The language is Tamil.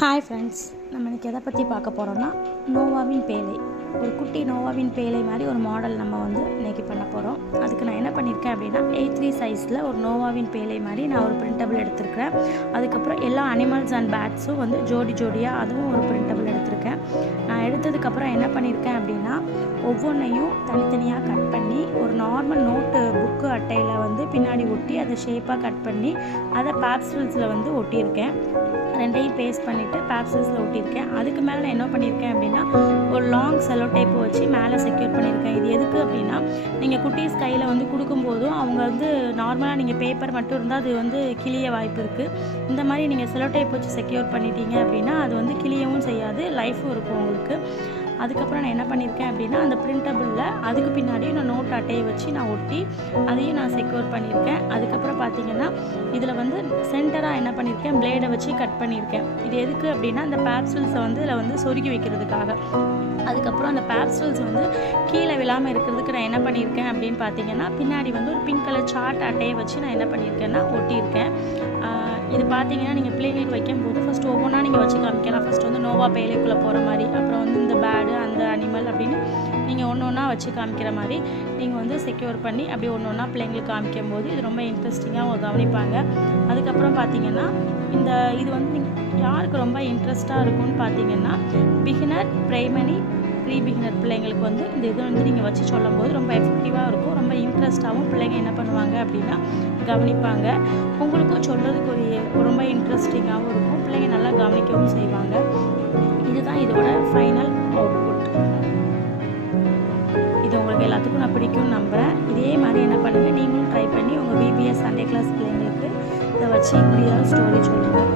ஹாய் ஃப்ரெண்ட்ஸ், நம்ம இன்றைக்கி எதை பற்றி பார்க்க போகிறோன்னா நோவாவின் பேழை. ஒரு குட்டி நோவாவின் பேழை மாதிரி ஒரு மாடல் நம்ம இன்றைக்கி பண்ண போகிறோம். அதுக்கு நான் என்ன பண்ணியிருக்கேன் அப்படின்னா A3 சைஸில் ஒரு நோவாவின் பேழை மாதிரி நான் ஒரு பிரிண்டபிள் எடுத்திருக்கிறேன். அதுக்கப்புறம் எல்லா அனிமல்ஸ் அண்ட் பேட்ஸும் ஜோடி ஜோடியாக அதுவும் ஒரு பிரிண்டபிள் எடுத்திருக்கேன். நான் எடுத்ததுக்கப்புறம் என்ன பண்ணியிருக்கேன் அப்படின்னா ஒவ்வொன்றையும் தனித்தனியாக கட் பண்ணி ஒரு நார்மல் நோட்டு புக்கு அட்டையில் பின்னாடி ஒட்டி அதை ஷேப்பாக கட் பண்ணி அதை பேப்ஸ்டில்ஸில் ஒட்டியிருக்கேன். ரெண்டையும் பேஸ்ட் பண்ணிவிட்டு பேப்ஸ்டில்ஸில் ஒட்டியிருக்கேன். அதுக்கு மேலே நான் என்ன பண்ணியிருக்கேன் அப்படின்னா ஒரு லாங் செலோ டேப்பு வச்சு மேலே செக்யூர் பண்ணியிருக்கேன். இது எதுக்கு அப்படின்னா நீங்கள் குட்டீஸ் கையில் கொடுக்கும்போதும் அவங்க நார்மலாக நீங்கள் பேப்பர் மட்டும் இருந்தால் அது கிளிய வாய்ப்பு இருக்குது. இந்த மாதிரி நீங்கள் செலோ டேப் வச்சு செக்யூர் பண்ணிட்டீங்க அப்படின்னா அது கிளியவும் செய்யாது, லைஃபும் இருக்கும் உங்களுக்கு. அதுக்கப்புறம் நான் என்ன பண்ணியிருக்கேன் அப்படின்னா அந்த பிரிண்டபிளில் அதுக்கு பின்னாடியும் நான் நோட் அட்டையை வச்சு நான் ஒட்டி அதையும் நான் செக்யூர் பண்ணியிருக்கேன். அதுக்கப்புறம் பார்த்தீங்கன்னா இதில் சென்டராக என்ன பண்ணியிருக்கேன், பிளேடை வச்சு கட் பண்ணியிருக்கேன். இது எதுக்கு அப்படின்னா அந்த பேப்ஸ்டில்ஸை இதில் சொருகி வைக்கிறதுக்காக. அதுக்கப்புறம் அந்த பேப்ஸ்டில்ஸ் கீழே விழாமல் இருக்கிறதுக்கு நான் என்ன பண்ணியிருக்கேன் அப்படின்னு பார்த்தீங்கன்னா பின்னாடி ஒரு பிங்க் கலர் சார்ட் அட்டையை வச்சு நான் என்ன பண்ணியிருக்கேன்னா ஒட்டியிருக்கேன். இது பார்த்தீங்கன்னா நீங்கள் பிள்ளைங்களுக்கு வைக்கும்போது ஃபஸ்ட்டு ஒவ்வொன்றா நீங்கள் வச்சு காமிக்கலாம். ஃபஸ்ட்டு நோவா பேழைக்குள்ளே போகிற மாதிரி, அப்புறம் இந்த பேடு அந்த அனிமல் அப்படின்னு நீங்கள் ஒன்று ஒன்றா வச்சு காமிக்கிற மாதிரி நீங்கள் செக்யூர் பண்ணி அப்படி ஒன்று ஒன்றா பிள்ளைங்களுக்கு காமிக்கும் போது இது ரொம்ப இன்ட்ரெஸ்டிங்காக அவங்க கவனிப்பாங்க. அதுக்கப்புறம் பார்த்தீங்கன்னா இது நீங்கள் யாருக்கு ரொம்ப இன்ட்ரெஸ்ட்டாக இருக்கும்னு பார்த்தீங்கன்னா பிகினர், பிரைமரி, ப்ரீ பிகினர் பிள்ளைங்களுக்கு இந்த இது நீங்கள் வச்சு சொல்லும்போது ரொம்ப எஃபெக்டிவாக இருக்கும். ரொம்ப இன்ட்ரெஸ்ட்டாகவும் பிள்ளைங்க என்ன பண்ணுவாங்க அப்படின்னா கவனிப்பாங்க. உங்களுக்கும் சொல்கிறதுக்கு ரொம்ப இன்ட்ரெஸ்டிங்காகவும் இருக்கும். பிள்ளைங்க நல்லா கவனிக்கவும் செய்வாங்க. இதுதான் இதோட ஃபைனல் அவுட்புட். இது உங்களுக்கு எல்லாத்துக்கும் நான் பிடிக்கும்னு நம்புகிறேன். இதே மாதிரி என்ன பண்ணுங்கள், நீங்களும் ட்ரை பண்ணி உங்கள் VBS சண்டே கிளாஸ் பிள்ளைங்களுக்கு இதை வச்சு கிளியராக ஸ்டோரி சொல்லுங்கள்.